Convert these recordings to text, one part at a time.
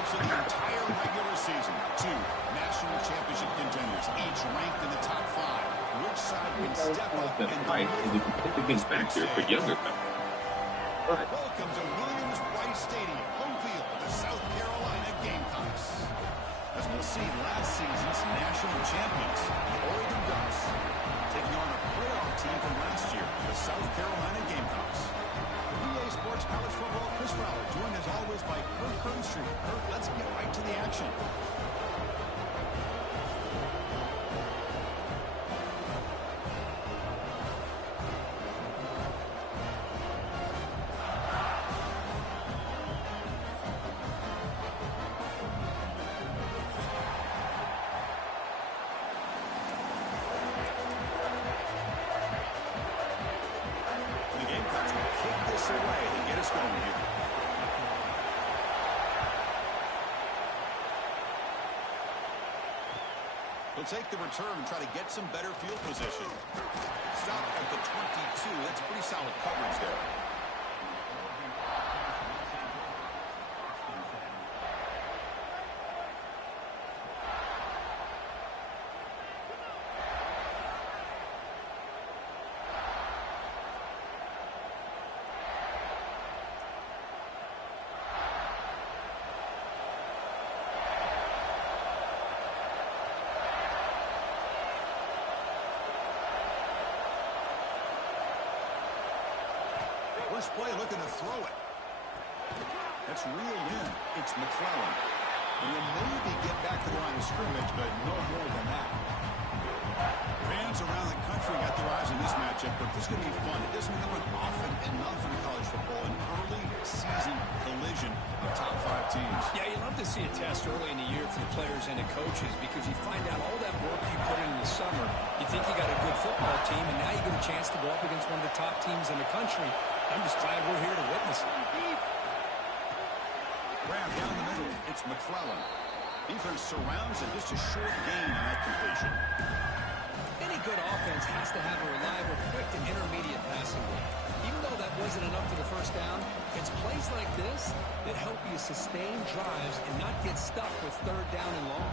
matchups of the entire regular season. Two national championship contenders, each ranked in the top 5. Which side can step up and Right is a significant factor for younger players. Welcome to Williams-Brice Stadium, home field of the South Carolina Gamecocks. As we'll see, last season's national champions, the Oregon Ducks, taking on a playoff team from last year, the South Carolina Gamecocks. EA Sports College Football, Chris Fowler, joined as always by Kurt Kernstreet. Kurt, let's get right to the action. We'll take the return and try to get some better field position. Stop at the 22. That's pretty solid coverage there. First play looking to throw it. That's reeled in. It's McClellan. And he'll maybe get back to the line of scrimmage, but no more than that. Fans around the country got their eyes on this matchup, but this is going to be fun. It doesn't happen often enough in college football, an early season collision of top 5 teams. Yeah, you love to see a test early in the year for the players and the coaches because you find out all that work you put in the summer. You think you got a good football team, and now you get a chance to go up against one of the top teams in the country. I'm just glad we're here to witness it. Grab down the middle. It's McClellan. Defense surrounds it. Just a short gain on that completion. Any good offense has to have a reliable, quick, and intermediate passing game. Even though that wasn't enough for the first down, it's plays like this that help you sustain drives and not get stuck with third down and long.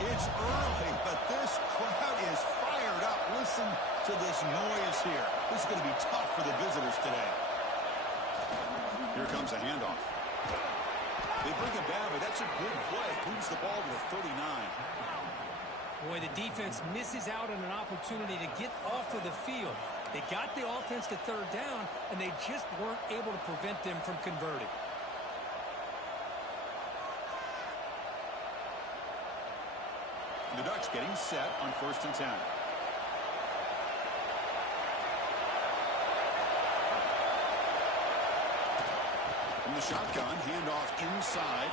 It's early, but this crowd is fired up. Listen to this noise here. This is going to be tough for the visitors today. Here comes a handoff. They bring it down, but that's a good play. Moves the ball to the 39. Boy, the defense misses out on an opportunity to get off of the field. They got the offense to third down, and they just weren't able to prevent them from converting. The Ducks getting set on 1st and 10. From the shotgun, handoff inside.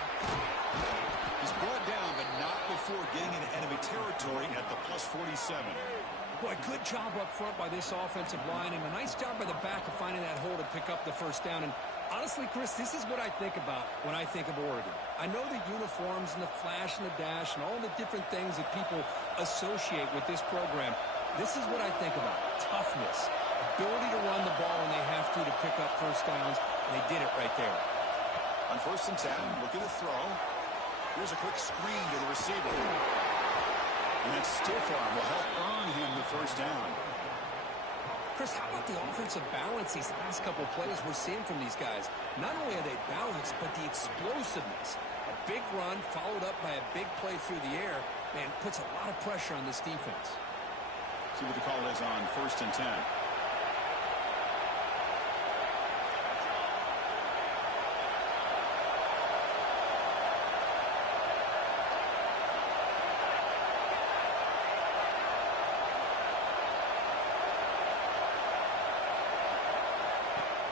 He's brought down, but not before getting into enemy territory at the plus 47. Boy, good job up front by this offensive line, and a nice job by the back of finding that hole to pick up the first down. And honestly, Chris, this is what I think about when I think of Oregon. I know the uniforms and the flash and the dash and all the different things that people associate with this program. This is what I think about. Toughness, ability to run the ball when they have to pick up first downs, and they did it right there. On 1st and 10, looking to throw. Here's a quick screen to the receiver. And that stiff arm will help earn him the first down. Chris, how about the offensive balance these last couple of plays we're seeing from these guys? Not only are they balanced, but the explosiveness. A big run followed up by a big play through the air, man, puts a lot of pressure on this defense. See what the call is on 1st and 10.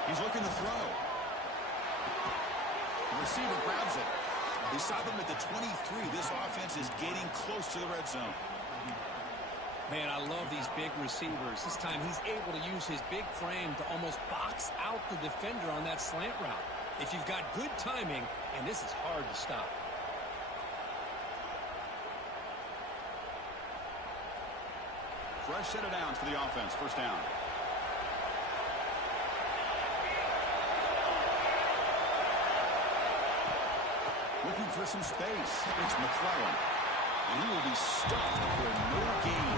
He's looking to throw. The receiver grabs it. They stop him at the 23. This offense is getting close to the red zone. Man, I love these big receivers. This time he's able to use his big frame to almost box out the defender on that slant route. If you've got good timing, and this is hard to stop. Fresh set of downs for the offense. First down. Looking for some space. It's McClellan. And he will be stuffed for no gain.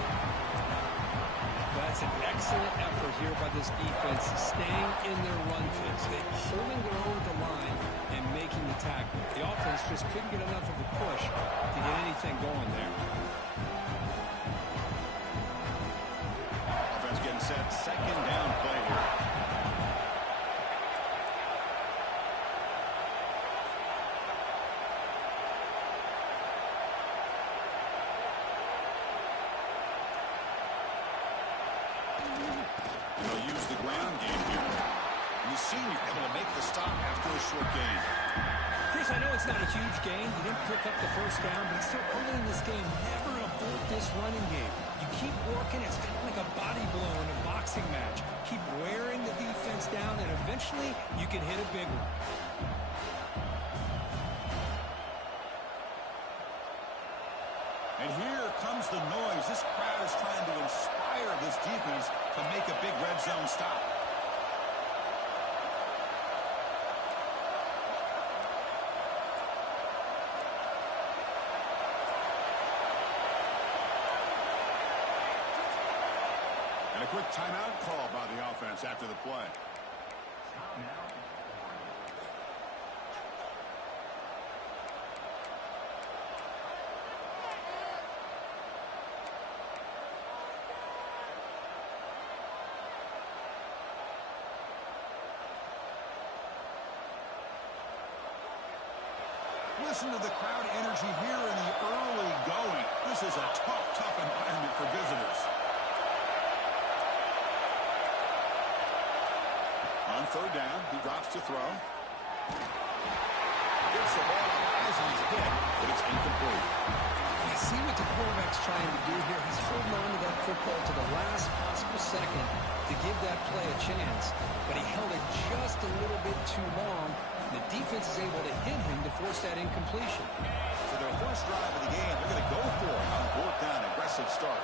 That's an excellent effort here by this defense, staying in their run fits. They're holding their own at the line and making the tackle. The offense just couldn't get enough of a push to get anything going there. Offense getting set. Second down play here. And they'll use the ground game here. And the senior able to make the stop after a short gain. Chris, I know it's not a huge gain. You didn't pick up the first down, but it's still early in this game. Never abort this running game. You keep working. It's kind of like a body blow in a boxing match. Keep wearing the defense down, and eventually you can hit a big one. And here comes the noise. This crowd is trying to inspire this defense to make a big red zone stop. And a quick timeout call by the offense after the play. Listen to the crowd energy here in the early going. This is a tough environment for visitors. On third down, he drops to throw. Gets the ball as he's hit, but it's incomplete. You see what the quarterback's trying to do here. He's holding on to that football to the last possible second to give that play a chance. But he held it just a little bit too long. The defense is able to hit him to force that incompletion. For their first drive of the game, they're going to go for it on fourth down. Aggressive start.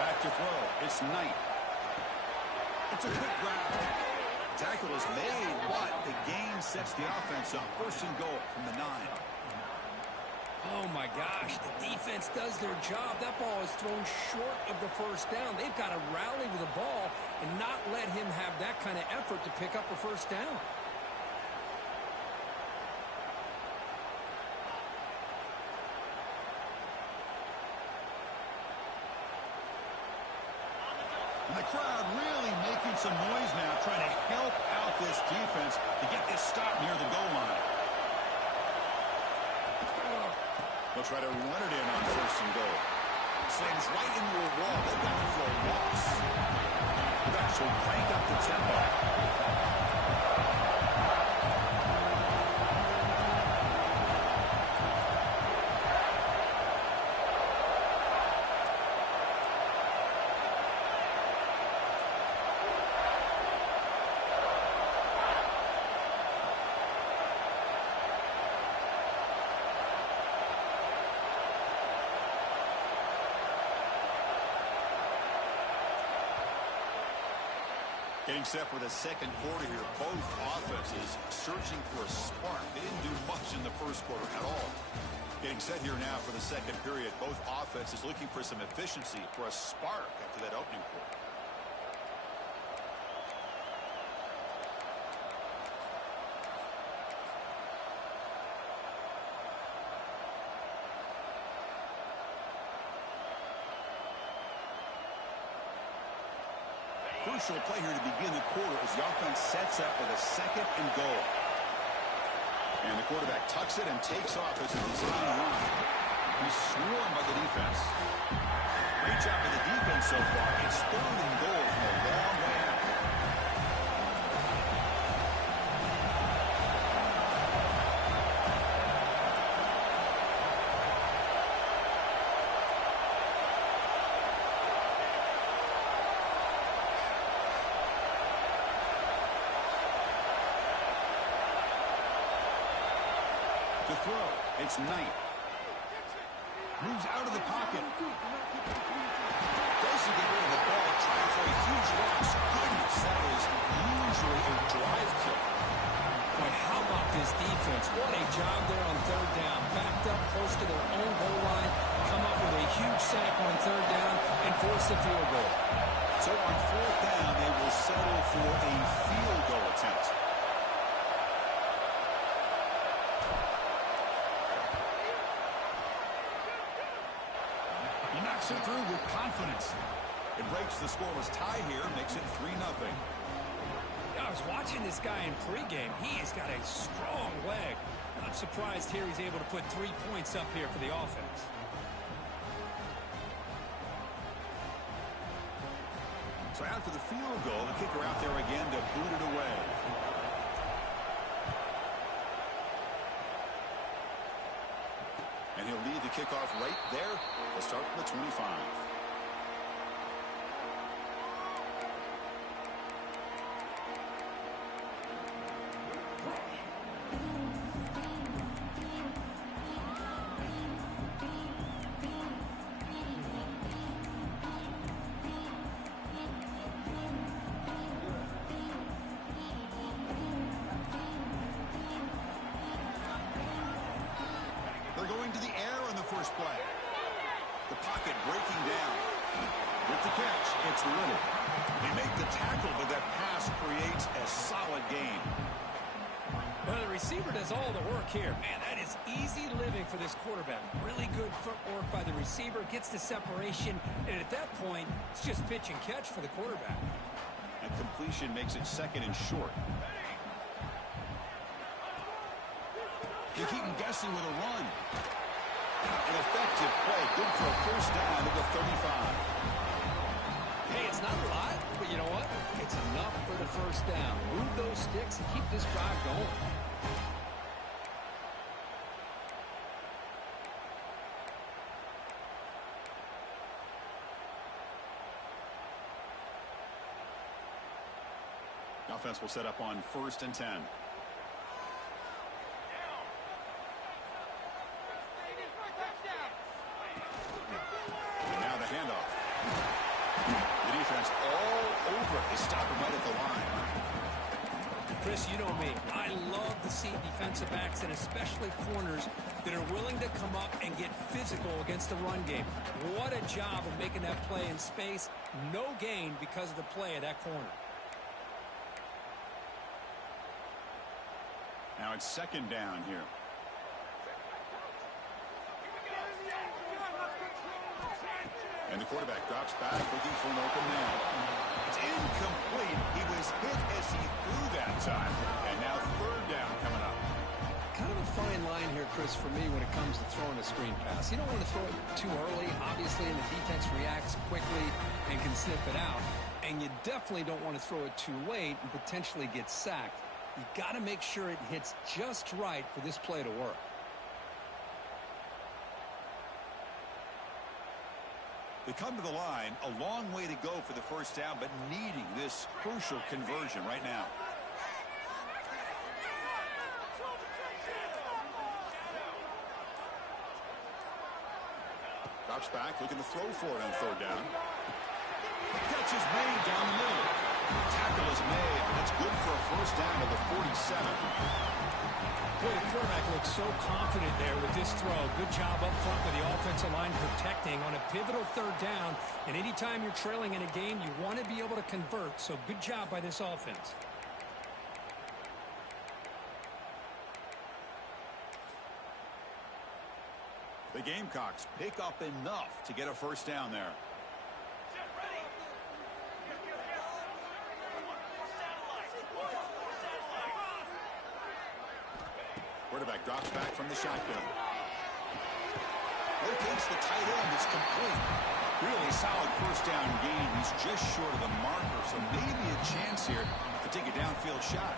Back to throw. It's Knight. It's a quick grab. Tackle is made, but the gain sets the offense up. First and goal from the 9. Oh, my gosh, the defense does their job. That ball is thrown short of the first down. They've got to rally to the ball and not let him have that kind of effort to pick up a first down. And the crowd really making some noise now, trying to help out this defense to get this stop near the goal line. They'll try to run it in on first and goal. Slams right into a wall. They've got to throw walks. That should crank up the tempo. Getting set for the second quarter here. Both offenses searching for a spark. They didn't do much in the first quarter at all. Getting set here now for the second period. Both offenses looking for some efficiency, for a spark after that opening quarter. Crucial play here to begin the quarter as the offense sets up with a second and goal. And the quarterback tucks it and takes off as a design run. He's swarmed by the defense. Great job by the defense so far. It's third and goal from a long way out. To throw, it's Knight. Moves out of the pocket. doesn't get rid of the ball, trying for a huge loss. Goodness, that is usually a drive kill. Boy, how about this defense? What a job there on third down. Backed up close to their own goal line, come up with a huge sack on third down, and force a field goal. So on fourth down, they will settle for a field goal attempt. He knocks it through with confidence. It breaks the scoreless tie here, makes it 3-0. I was watching this guy in pregame. He has got a strong leg. Not surprised here he's able to put 3 points up here for the offense. So after the field goal, the kicker out there again to boot it away. And he'll lead the kickoff right there. We'll start from the 25. They're going to the air on the first play. The pocket breaking down. With the catch, it's Little. They make the tackle, but that pass creates a solid gain. Well, the receiver does all the work here. Man, that is easy living for this quarterback. Really good footwork by the receiver, gets the separation, and at that point, it's just pitch and catch for the quarterback. And completion makes it second and short. You keep him guessing with a run. An effective play. Good for a first down at the 35. Hey, it's not a lot, but you know what? It's enough for the first down. Move those sticks and keep this drive going. Offense will set up on 1st and 10. And now the handoff. The defense all over it. They stop him right at the line. Chris, you know me. I love to see defensive backs and especially corners that are willing to come up and get physical against the run game. What a job of making that play in space. No gain because of the play of that corner. Now it's second down here. And the quarterback drops back looking for an open man. It's incomplete. He was hit as he threw that time. And now third down coming up. Kind of a fine line here, Chris, for me when it comes to throwing a screen pass. You don't want to throw it too early, obviously, and the defense reacts quickly and can sniff it out. And you definitely don't want to throw it too late and potentially get sacked. You got to make sure it hits just right for this play to work. They come to the line, a long way to go for the first down, but needing this crucial conversion right now. Drops back, looking to throw for it on third down. Catch is made down the middle. Tackle is made, and it's good for a first down at the 47. Boy, the quarterback looks so confident there with this throw. Good job up front with the offensive line protecting on a pivotal third down. And anytime you're trailing in a game, you want to be able to convert. So good job by this offense. The Gamecocks pick up enough to get a first down there. Quarterback drops back from the shotgun. Locates the tight end. It's complete. Really solid first down gain. He's just short of the marker, so maybe a chance here to take a downfield shot.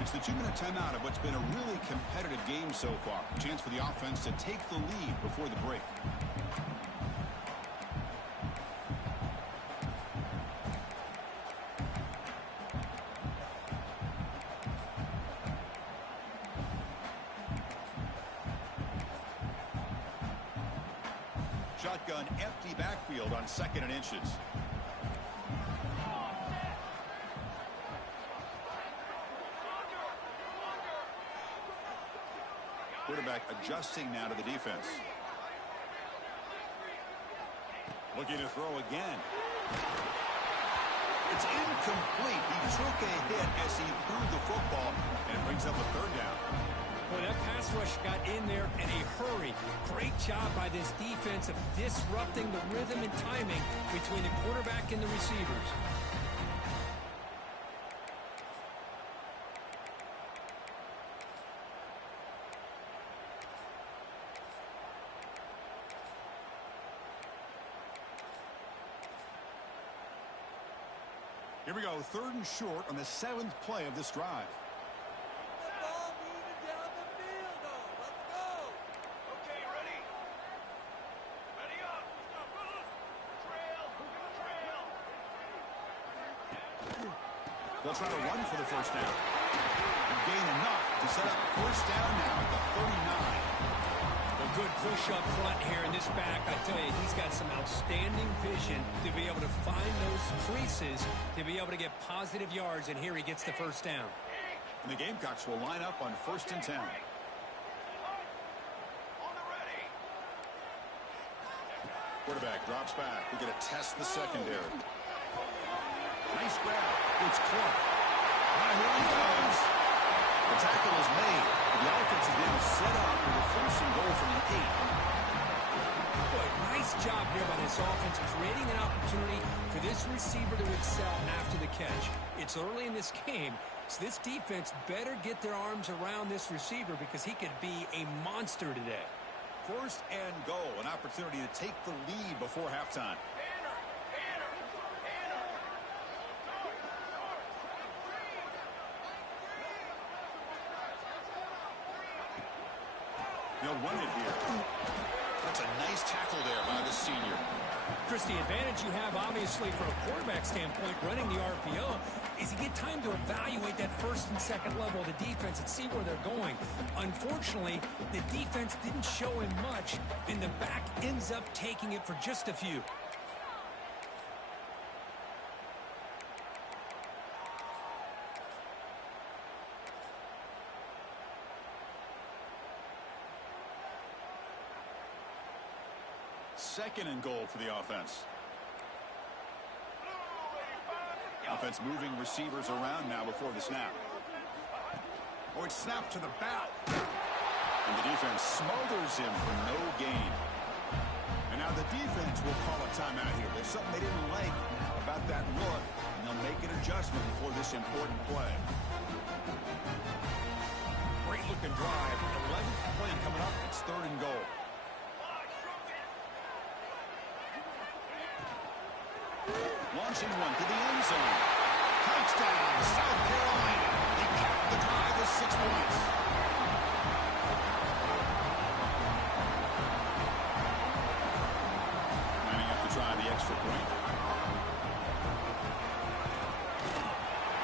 It's the 2-minute timeout of what's been a really competitive game so far. A chance for the offense to take the lead before the break. Shotgun empty backfield on 2nd and inches. Quarterback adjusting now to the defense. Looking to throw again. It's incomplete. He took a hit as he threw the football and brings up a 3rd down. Well, that pass rush got in there in a hurry. Great job by this defense of disrupting the rhythm and timing between the quarterback and the receivers. Here we go, 3rd and short on the 7th play of this drive. They'll try to run for the 1st down. And gain enough to set up 1st down now at the 39. A good push up front here in this back. I tell you, he's got some outstanding vision to be able to find those creases, to be able to get positive yards, and here he gets the 1st down. And the Gamecocks will line up on 1st and 10. Quarterback drops back. We're going to test the secondary. Nice grab. It's Clark. Now here he goes. The tackle is made. The offense is now set up with a 1st and goal from the 8. Boy, nice job here by this offense, creating an opportunity for this receiver to excel after the catch. It's early in this game, so this defense better get their arms around this receiver because he could be a monster today. 1st and goal, an opportunity to take the lead before halftime. He'll run it here. That's a nice tackle there by the senior. Chris, the advantage you have, obviously, from a quarterback standpoint, running the RPO, is you get time to evaluate that 1st and 2nd level of the defense and see where they're going. Unfortunately, the defense didn't show him much, and the back ends up taking it for just a few. Second and goal for the offense. Offense moving receivers around now before the snap. Or it's snapped to the back. And the defense smothers him for no gain. And now the defense will call a timeout here. There's something they didn't like about that look, and they'll make an adjustment before this important play. Great looking drive. 11th play coming up. It's 3rd and goal. Launching one to the end zone. Touchdown, South Carolina. They capped the drive with 6 points. Lining up to try the extra point.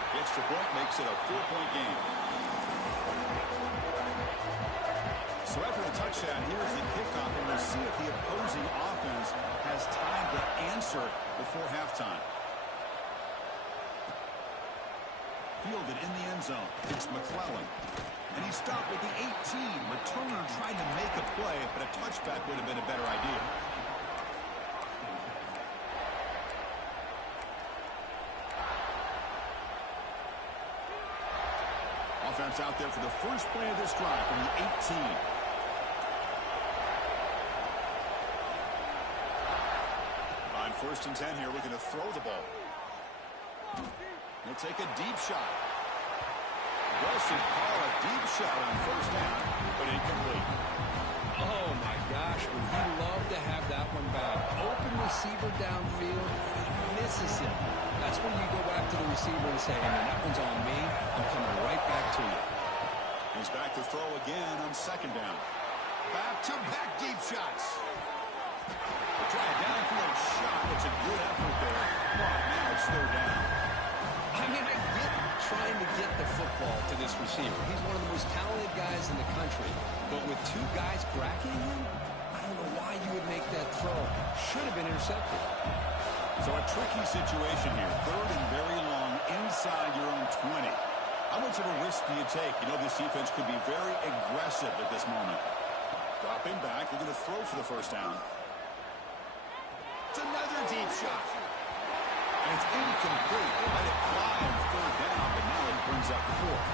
The extra point makes it a 4-point game. So after the touchdown, here's the kickoff, and we'll see if the opposing offense has time to answer before halftime. Fielded in the end zone. It's McClellan. And he stopped with the 18. Returner tried to make a play, but a touchback would have been a better idea. Offense out there for the first play of this drive from the 18. On 1st and 10 here, looking to throw the ball. He'll take a deep shot. Aggressive call, a deep shot on 1st down, but incomplete. Oh, my gosh, would he love to have that one back. Open receiver downfield, he misses it. That's when you go back to the receiver and say, hey, man, that one's on me. I'm coming right back to you. He's back to throw again on 2nd down. Back-to-back deep shots. We'll try a downfield shot. It's a good effort there. But now it's 3rd down. I mean, I get trying to get the football to this receiver. He's one of the most talented guys in the country. But with 2 guys bracketing him, I don't know why you would make that throw. intercepted. So a tricky situation here. Third and very long inside your own 20. How much of a risk do you take? You know, this defense could be very aggressive at this moment. Dropping back, looking to throw for the first down. It's another deep shot. And it's incomplete. They let it fly on third down, but now it brings up fourth.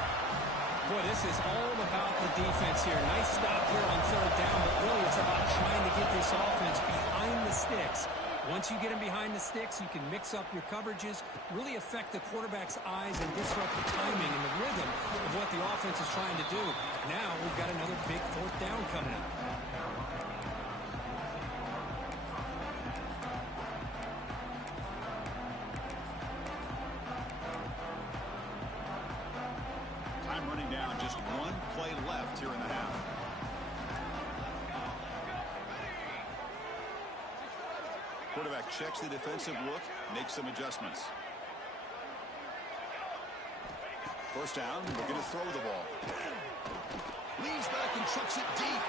Boy, this is all about the defense here. Nice stop here on third down, but really it's about trying to get this offense behind the sticks. Once you get them behind the sticks, you can mix up your coverages, really affect the quarterback's eyes and disrupt the timing and the rhythm of what the offense is trying to do. Now we've got another big fourth down coming up. Time running down, just one play left here in the half. Quarterback checks the defensive look, makes some adjustments. First down, looking to throw the ball. Leans back and chucks it deep.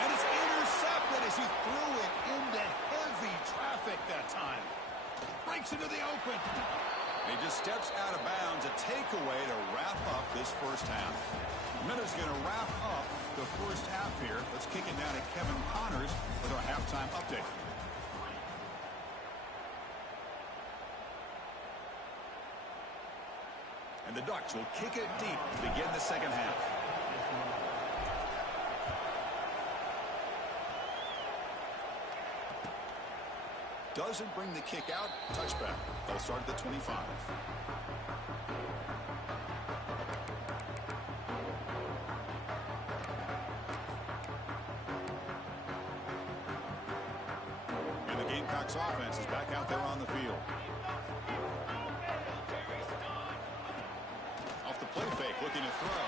And it's intercepted as he threw it into heavy traffic that time. Breaks into the open. He just steps out of bounds, a takeaway to wrap up this first half. Minutes going to wrap up the first half here. Let's kick it down to Kevin Connors with our halftime update. And the Ducks will kick it deep to begin the second half. Doesn't bring the kick out. Touchback. They'll start at the 25. And the Gamecocks offense is back out there on the field. Off the play fake, looking to throw.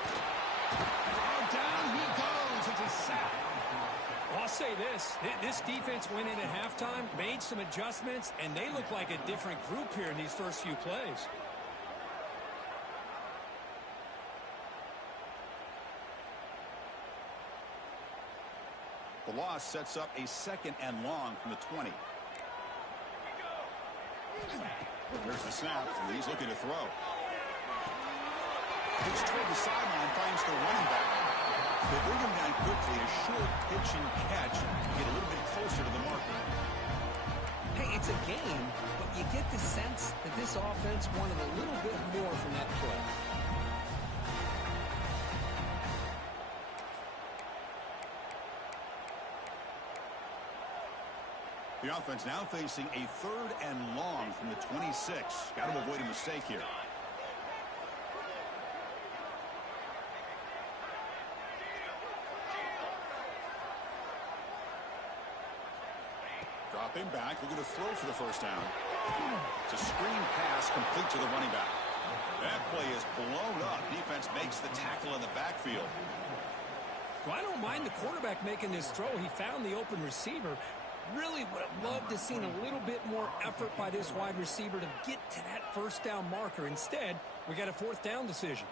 And down he goes. It's a sack. Well, I'll say this defense went in at halftime, made some adjustments, and they look like a different group here in these first few plays. The loss sets up a second and long from the 20. There's the snap, and he's looking to throw. Pitch toward the sideline, finds the running back. They bring him down quickly, a short pitch and catch to get a little bit closer to the marker. Hey, it's a game, but you get the sense that this offense wanted a little bit more from that play. The offense now facing a third and long from the 26. Got to avoid a mistake here. Dropping back, looking to throw for the first down. It's a screen pass complete to the running back. That play is blown up. Defense makes the tackle in the backfield. Well, I don't mind the quarterback making this throw. He found the open receiver. Really would have loved to have seen a little bit more effort by this wide receiver to get to that first down marker. Instead, we got a fourth down decision.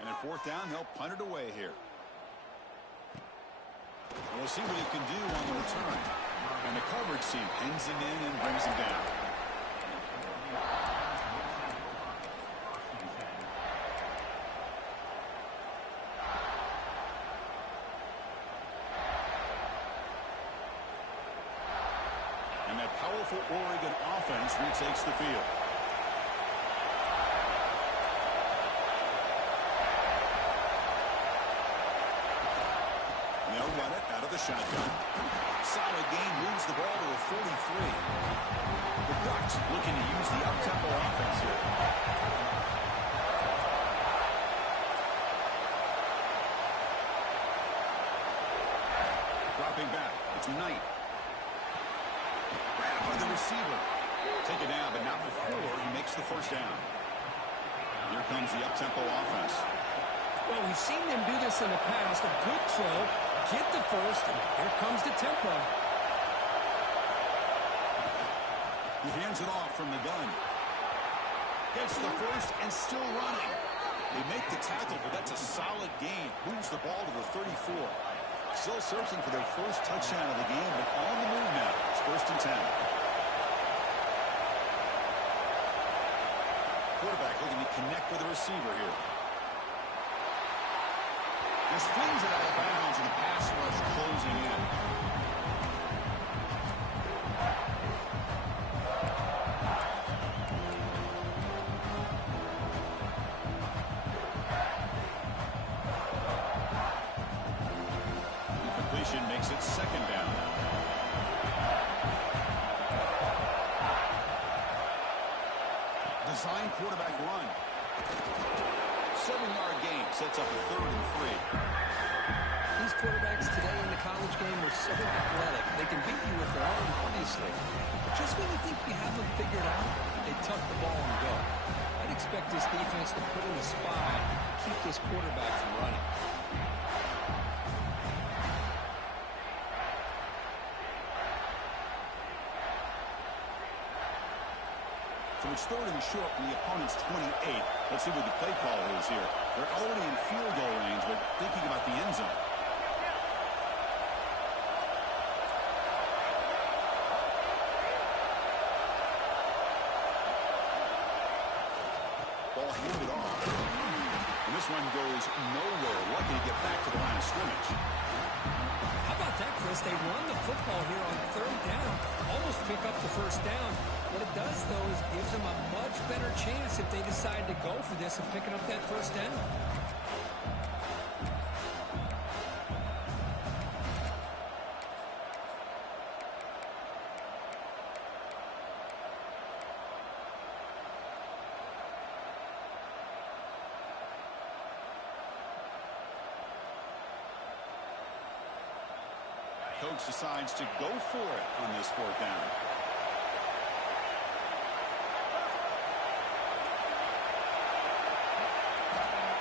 And at fourth down, they'll punt it away here. And we'll see what he can do on the return. And the coverage team pins him in and brings him down. And that powerful Oregon offense retakes the field. Run it out of the shotgun. Solid gain, moves the ball to a 43. The Ducks looking to use the up-tempo offense here. Dropping back, it's Knight. Grabbed by the receiver. Taken down, but not before he makes the first down. Here comes the up-tempo offense. Well, we've seen them do this in the past. A good throw, get the first, and here comes the tempo. He hands it off from the gun. Gets the first and still running. They make the tackle, but that's a solid gain. Moves the ball to the 34. Still searching for their first touchdown of the game, but on the move now. It's 1st and 10. Quarterback looking to connect with the receiver here. Just flings it out of bounds, and the pass rush closing in. Makes it 2nd down. Design quarterback run. 7-yard gain sets up a 3rd and 3. These quarterbacks today in the college game are so athletic. They can beat you with their arm, obviously. But just when you think you have them figured out, they tuck the ball and go. I'd expect this defense to put in a spy, keep this quarterback from running. So it's 3rd and short from the opponent's 28. Let's see what the play call is here. They're already in field goal range, but thinking about the end zone. Ball handed off. And this one goes nowhere. Lucky to get back to the line of scrimmage. How about that, Chris? They run the football here on 3rd down. Almost pick up the 1st down. What it does, though, is gives them a much better chance if they decide to go for this and picking up that 1st down. Coach decides to go for it on this 4th down.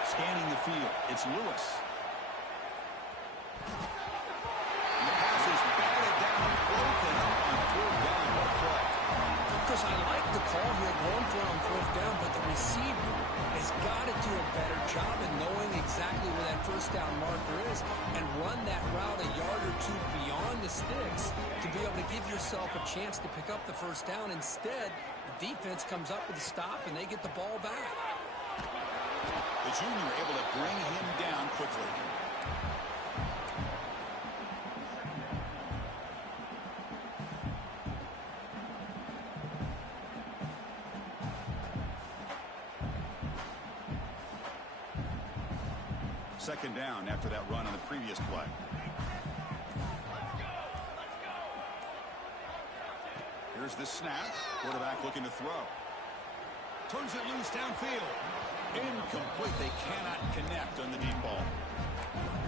Scanning the field, it's Lewis. And the pass is batted down, broken on 4th down. What a play. Because I like the call here going for it on 4th down, but the receiver has got to do a better job in knowing exactly where that 1st down marker is and run that route a yard or 2 beyond the sticks to be able to give yourself a chance to pick up the 1st down. Instead, the defense comes up with a stop and they get the ball back. The junior able to bring him down quickly. Second down after that run on the previous play. Here's the snap. Quarterback looking to throw. Turns it loose downfield. Incomplete. They cannot connect on the deep ball.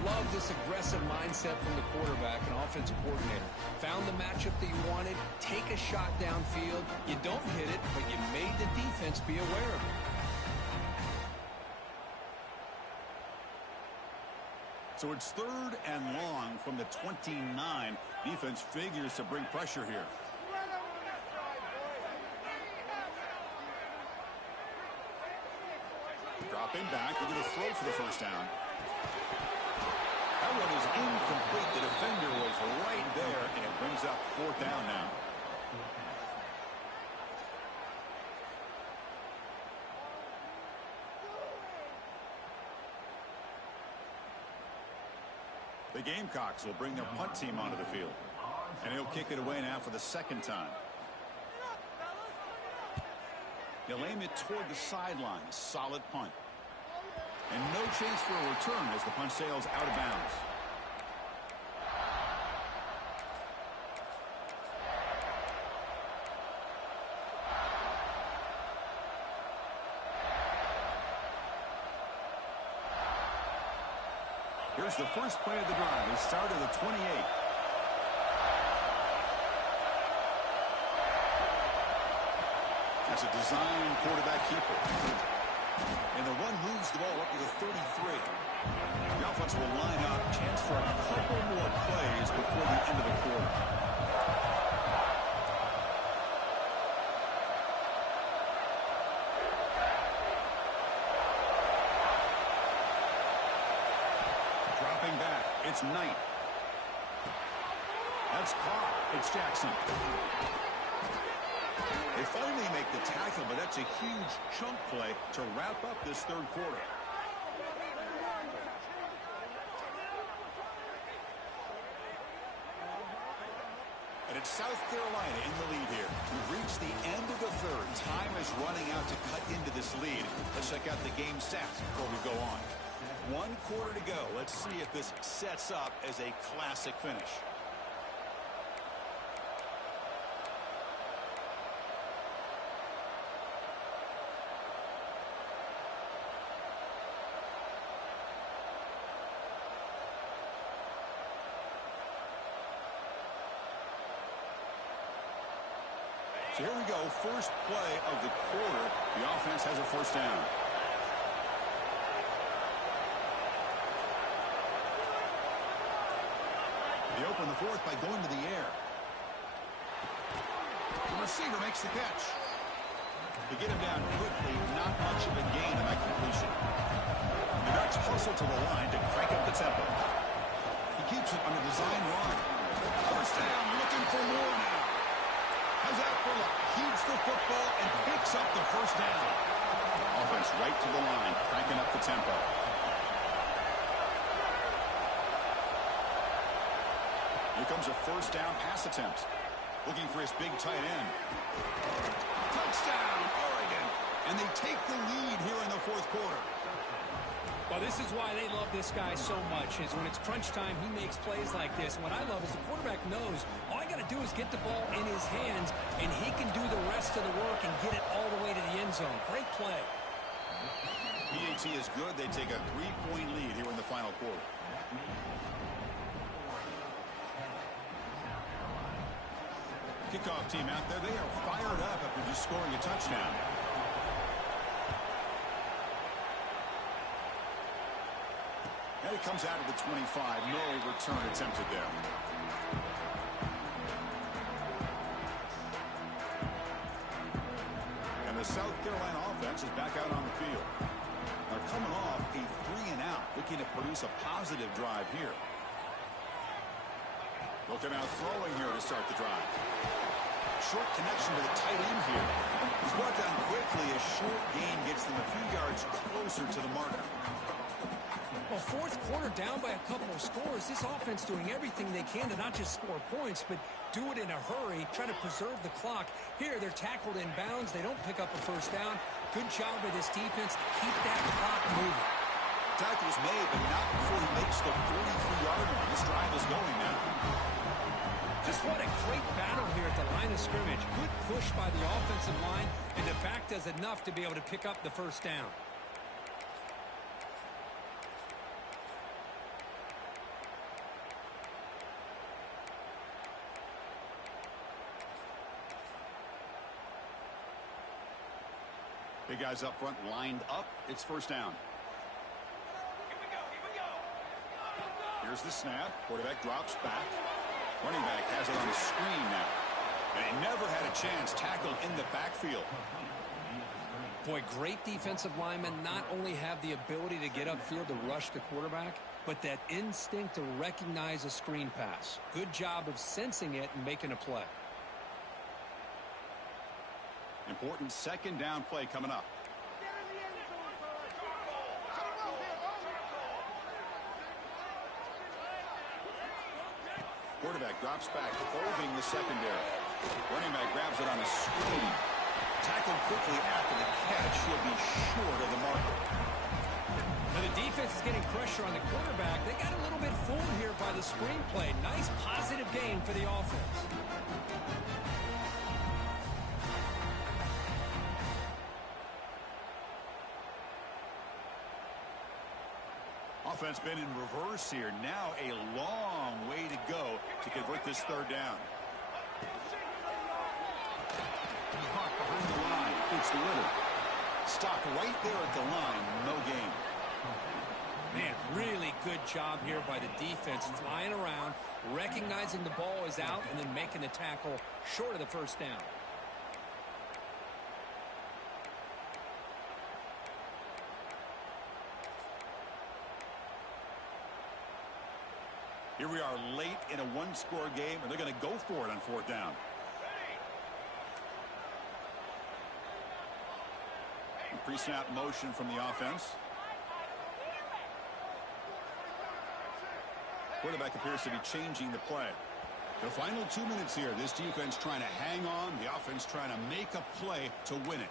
Love this aggressive mindset from the quarterback and offensive coordinator. Found the matchup that you wanted. Take a shot downfield. You don't hit it, but you made the defense be aware of it. So it's 3rd and long from the 29. Defense figures to bring pressure here. Dropping back, they're going to throw for the 1st down. That one is incomplete. The defender was right there, and it brings up 4th down now. The Gamecocks will bring their punt team onto the field. And he'll kick it away now for the 2nd time. He'll aim it toward the sideline. A solid punt. And no chance for a return as the punt sails out of bounds. Here's the first play of the drive. They start at the 28. That's a design quarterback keeper. And the run moves the ball up to the 33. The offense Offense will line up. Chance for a couple more plays before the end of the quarter. Dropping back. It's Knight. That's caught. It's Jackson. They finally make the tackle, but that's a huge chunk play to wrap up this third quarter. And it's South Carolina in the lead here. We've reached the end of the third. Time is running out to cut into this lead. Let's check out the game stats before we go on. 1 quarter to go. Let's see if this sets up as a classic finish. So here we go, first play of the quarter. The offense has a first down. They open the fourth by going to the air. The receiver makes the catch. They get him down quickly, not much of a gain in that completion. The Ducks hustle to the line to crank up the tempo. He keeps it on a design run. First down, looking for more now. How's that for luck? Keeps the football and picks up the first down. Offense right to the line, cranking up the tempo. Here comes a first down pass attempt. Looking for his big tight end. Touchdown, Oregon. And they take the lead here in the fourth quarter. Well, this is why they love this guy so much, is when it's crunch time, he makes plays like this. What I love is the quarterback knows all I got to do is get the ball in his hands, and he can do the rest of the work and get it all the way to the end zone. Great play. PAT is good. They take a 3-point lead here in the final quarter. Kickoff team out there. They are fired up after just scoring a touchdown. And it comes out of the 25. No return attempted there. And the South Carolina offense is back out on the field. They're coming off a 3-and-out, looking to produce a positive drive here. Looking out throwing here to start the drive. Short connection to the tight end here. He's brought down quickly. A short gain gets them a few yards closer to the marker. Well, fourth quarter down by a couple of scores. This offense doing everything they can to not just score points, but do it in a hurry, try to preserve the clock. Here, they're tackled in bounds. They don't pick up a first down. Good job by this defense to keep that clock moving. Tackle's made, but not before he makes the 43-yard line. This drive is going now. Just what a great battle here at the line of scrimmage. Good push by the offensive line, and the back does enough to be able to pick up the first down. Big guys up front lined up. It's first down. Here's the snap. Quarterback drops back. Running back has it on the screen now. And he never had a chance tackled in the backfield. Boy, great defensive linemen not only have the ability to get upfield to rush the quarterback, but that instinct to recognize a screen pass. Good job of sensing it and making a play. Important second down play coming up. Quarterback drops back, holding the secondary. Running back grabs it on a screen. Tackled quickly after the catch. He'll be short of the marker. Now the defense is getting pressure on the quarterback. They got a little bit fooled here by the screen play. Nice positive game for the offense. Offense been in reverse here. Now a long way to go to convert this third down. Caught behind the line. It's Little. Stopped right there at the line. No gain. Man, Really good job here by the defense, flying around, recognizing the ball is out, and then making the tackle short of the first down. Here we are late in a one-score game, and they're going to go for it on fourth down. Pre-snap motion from the offense. Quarterback appears to be changing the play. The final 2 minutes here. This defense trying to hang on. The offense trying to make a play to win it.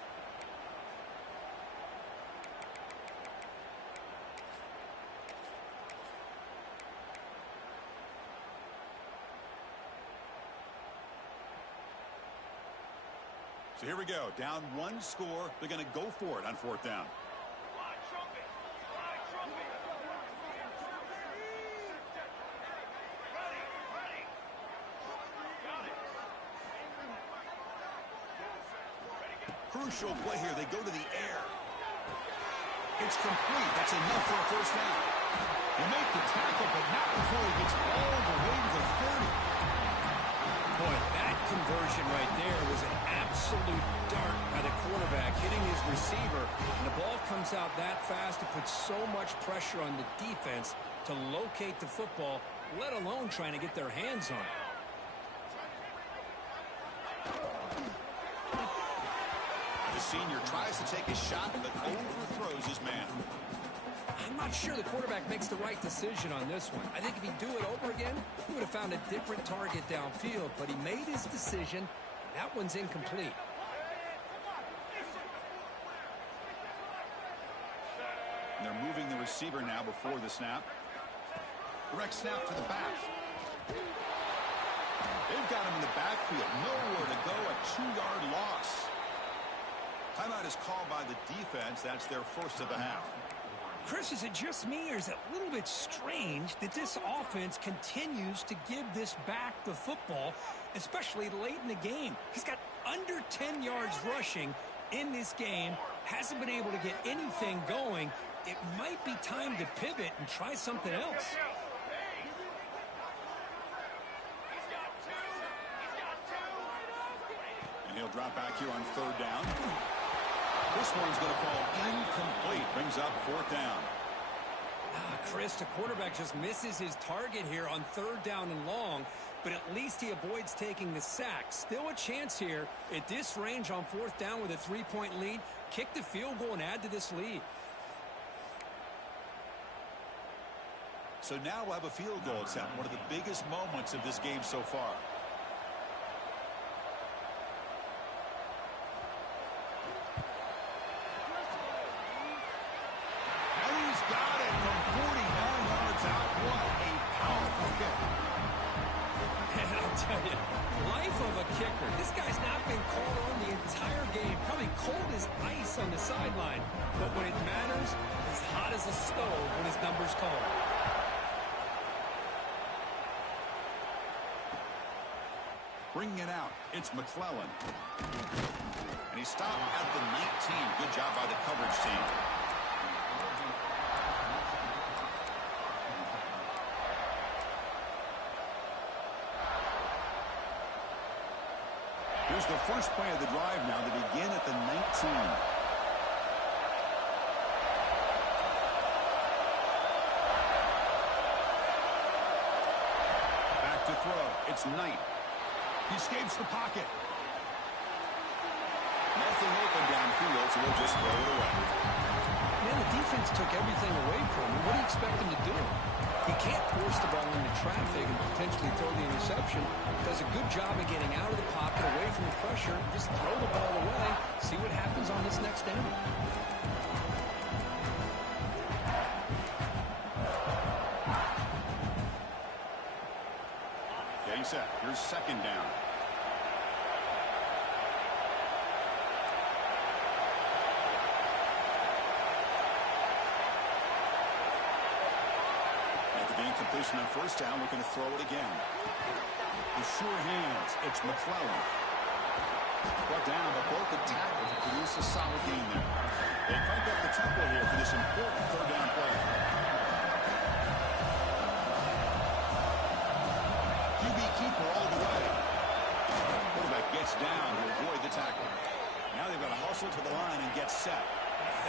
So here we go. Down one score. They're going to go for it on fourth down. Crucial play here. They go to the air. It's complete. That's enough for a first down. They make the tackle, but not before he gets all the way to the 30. Boy, that conversion right there was an absolute dart by the quarterback, hitting his receiver. And the ball comes out that fast. It puts so much pressure on the defense to locate the football, let alone trying to get their hands on it. The senior tries to take a shot, but overthrows his man. I'm not sure the quarterback makes the right decision on this one. I think if he'd do it over again, he would have found a different target downfield, but he made his decision. That one's incomplete. And they're moving the receiver now before the snap. Direct snap to the back. They've got him in the backfield. Nowhere to go. A 2-yard loss. Timeout is called by the defense. That's their first of the half. Chris, is it just me, or is it a little bit strange that this offense continues to give this back the football, especially late in the game? He's got under 10 yards rushing in this game, hasn't been able to get anything going. It might be time to pivot and try something else. And he'll drop back here on third down. This one's going to fall incomplete. Brings up fourth down. Chris, the quarterback just misses his target here on third down and long, but at least he avoids taking the sack. Still a chance here at this range on fourth down with a 3-point lead. Kick the field goal and add to this lead. So now we'll have a field goal attempt. One of the biggest moments of this game so far. Life of a kicker. This guy's not been called on the entire game. Probably cold as ice on the sideline. But when it matters, he's hot as a stove when his number's called. Bringing it out, it's McClellan. And he stopped at the 19. Good job by the coverage team. Here's the first play of the drive now. They begin at the 19. Back to throw. It's Knight. He escapes the pocket. Nothing open downfield, so we'll just throw it away. Man, the defense took everything away from him. What do you expect him to do? He can't force the ball into traffic and potentially throw the interception. Does a good job of getting out of the pocket, away from the pressure. Just throw the ball away. See what happens on this next down. Getting set. Here's second down. Completion on first down, looking to throw it again. The sure hands, it's McClellan. Brought down, but both the tackles produce a solid gain there. They crank up the tempo here for this important third down play. gets down to avoid the tackle. Now they've got to hustle to the line and get set.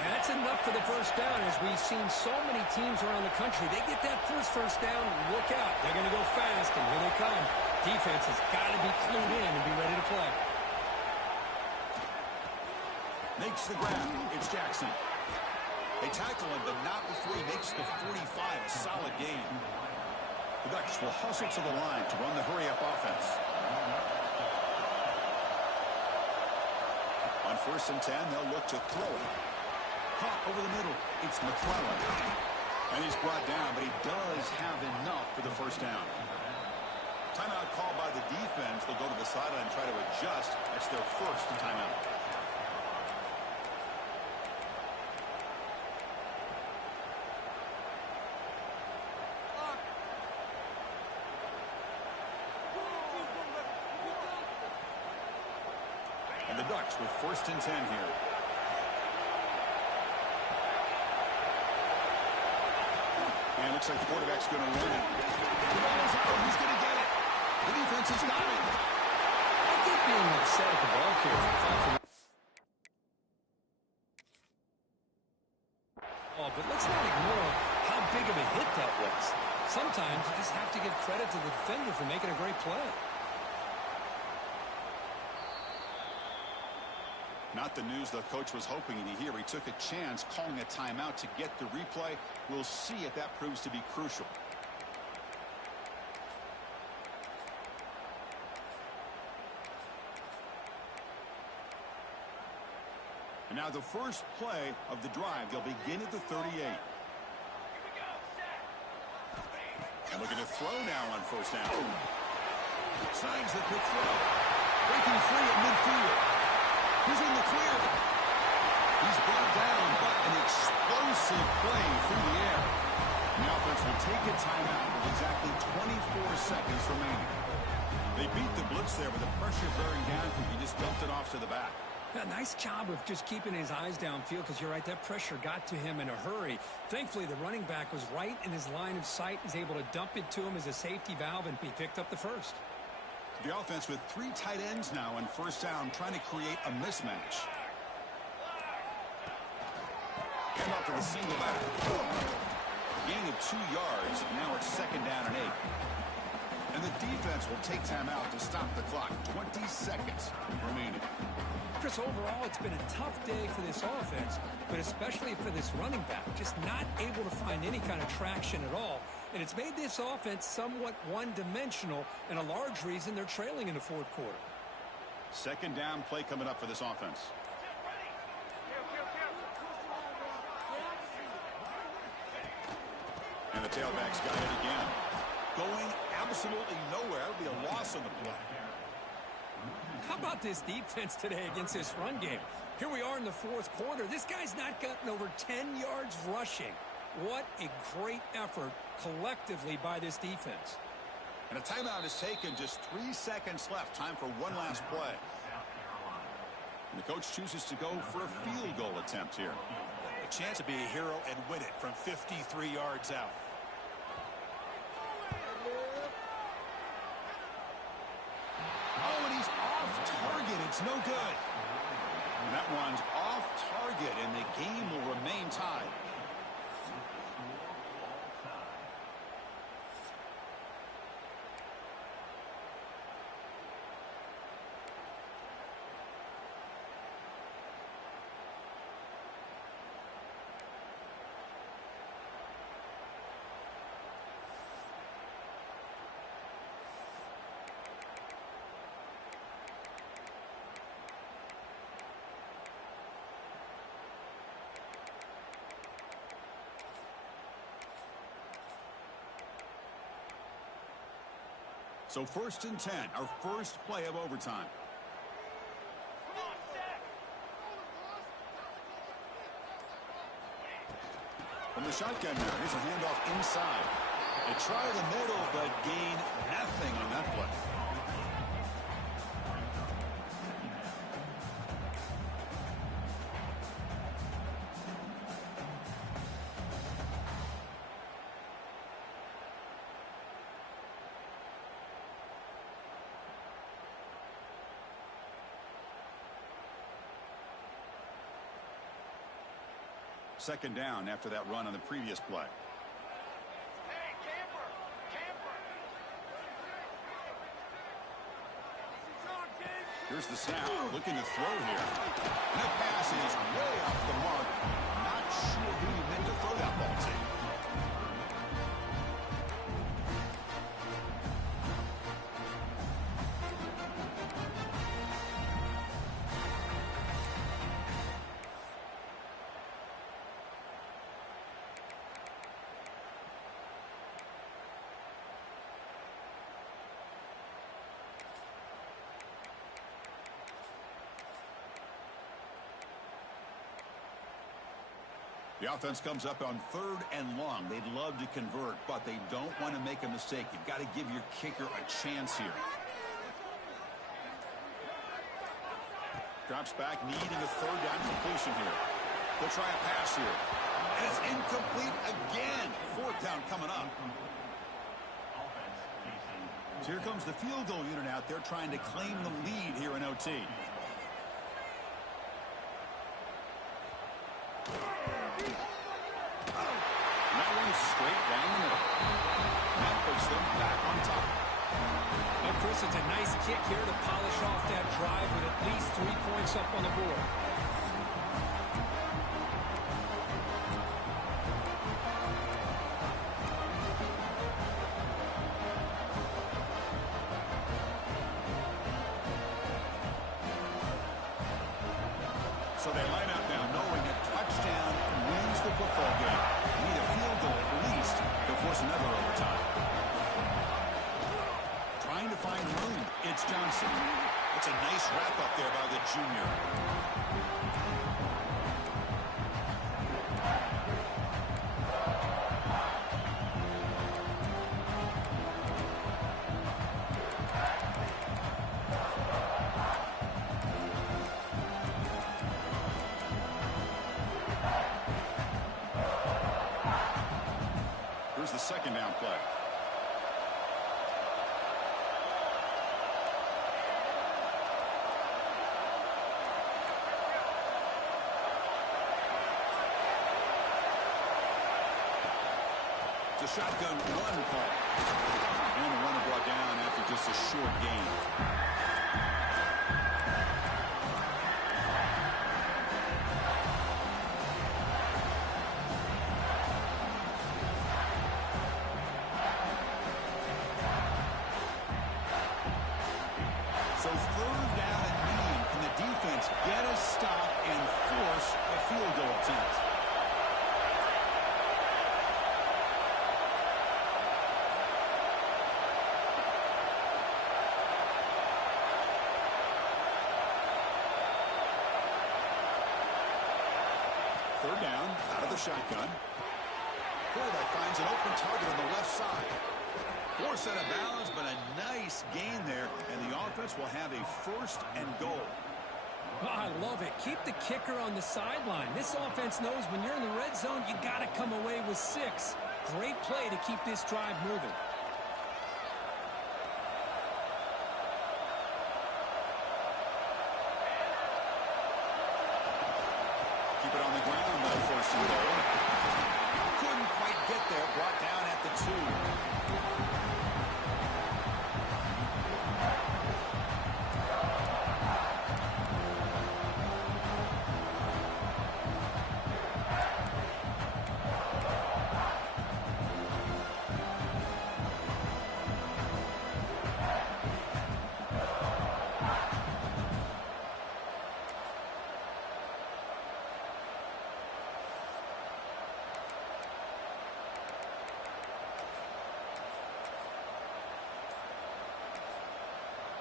That's enough for the first down. As we've seen so many teams around the country, they get that first down, look out. They're going to go fast, and here they come. Defense has got to be clued in and be ready to play. Makes the grab. It's Jackson. They tackle him, but not before he makes the 45. A solid gain. The Ducks will hustle to the line to run the hurry-up offense. On 1st and 10, they'll look to throw it. Caught over the middle. It's McClellan. And he's brought down, but he does have enough for the first down. Timeout called by the defense. They'll go to the sideline and try to adjust. That's their first timeout. And the Ducks with 1st and 10 here. And it looks like the quarterback's going to run it. The ball is out. He's going to get it. The defense has got it. I get being upset at the ball carrier. Oh, but let's not ignore how big of a hit that was. Sometimes you just have to give credit to the defender for making a great play. Not the news the coach was hoping to hear. He took a chance calling a timeout to get the replay. We'll see if that proves to be crucial. And now the first play of the drive. They'll begin at the 38. And looking to throw now on 1st down. Signs the quick throw. Breaking free at midfield. He's in the clear. He's brought down, but an explosive play through the air. The offense will take a timeout with exactly 24 seconds remaining. They beat the blitz there with the pressure bearing down. He just dumped it off to the back. Yeah, nice job of just keeping his eyes downfield, because you're right, that pressure got to him in a hurry. Thankfully, the running back was right in his line of sight. He's able to dump it to him as a safety valve, and he picked up the first. The offense with 3 tight ends now on 1st down, trying to create a mismatch. And up to the single back. Gain of 2 yards. Now it's 2nd down and 8. And the defense will take time out to stop the clock. 20 seconds remaining. Chris, overall, it's been a tough day for this offense, but especially for this running back. Just not able to find any kind of traction at all. And it's made this offense somewhat one-dimensional, and a large reason they're trailing in the 4th quarter. 2nd down play coming up for this offense. And the tailback's got it again. Going absolutely nowhere. That would be a loss on the play. How about this defense today against this run game? Here we are in the 4th quarter. This guy's not gotten over 10 yards rushing. What a great effort collectively by this defense. And a timeout is taken. Just 3 seconds left. Time for one last play. And the coach chooses to go for a field goal attempt here. A chance to be a hero and win it from 53 yards out. Oh, and he's off target. It's no good. And that one's off target, and the game will remain tied. So 1st and 10, our first play of overtime. From the shotgun now, here's a handoff inside. They try the middle, but gain nothing on that play. second down after that run on the previous play. Here's the snap, looking to throw here. And the pass is way off the mark. Not sure who he meant to throw that ball to. The offense comes up on 3rd and long. They'd love to convert, but they don't want to make a mistake. You've got to give your kicker a chance here. Drops back, needing a 3rd down completion here. They'll try a pass here. And it's incomplete again. 4th down coming up. So here comes the field goal unit out there trying to claim the lead here in OT. Straight down the middle. That puts them back on top. And Chris, it's a nice kick here to polish off that drive with at least 3 points up on the board. So they line up now knowing a touchdown wins the football game. Need a field goal at least to force another overtime. Trying to find room. It's Johnson. It's a nice wrap up there by the junior. Here's the second down play. It's a shotgun run call. And the runner brought down after just a short gain. So 3rd down and medium. Can the defense get a stop and force a field goal attempt? Third down, out of the shotgun. Quarterback finds an open target on the left side. Force out of bounds, but a nice gain there, and the offense will have a 1st and goal. Oh, I love it. Keep the kicker on the sideline. This offense knows when you're in the red zone, you got to come away with 6. Great play to keep this drive moving. Keep it on the ground, though, 1st and goal. Couldn't quite get there, brought down at the 2.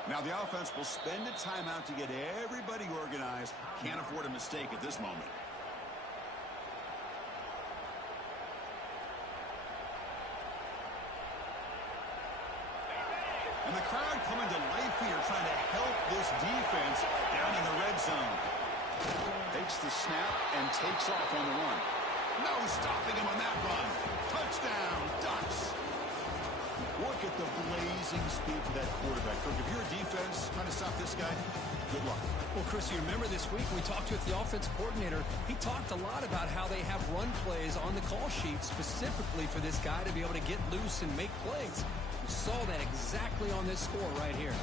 Now the offense will spend a timeout to get everybody organized. Can't afford a mistake at this moment. And the crowd coming to life here, trying to help this defense down in the red zone. Takes the snap and takes off on the run. No stopping him on that run. Touchdown, Ducks. Working at the blazing speed for that quarterback. Kirk, if you're a defense trying to stop this guy, good luck. Well, Chris, you remember this week we talked with the offensive coordinator. He talked a lot about how they have run plays on the call sheet specifically for this guy to be able to get loose and make plays. We saw that exactly on this score right here.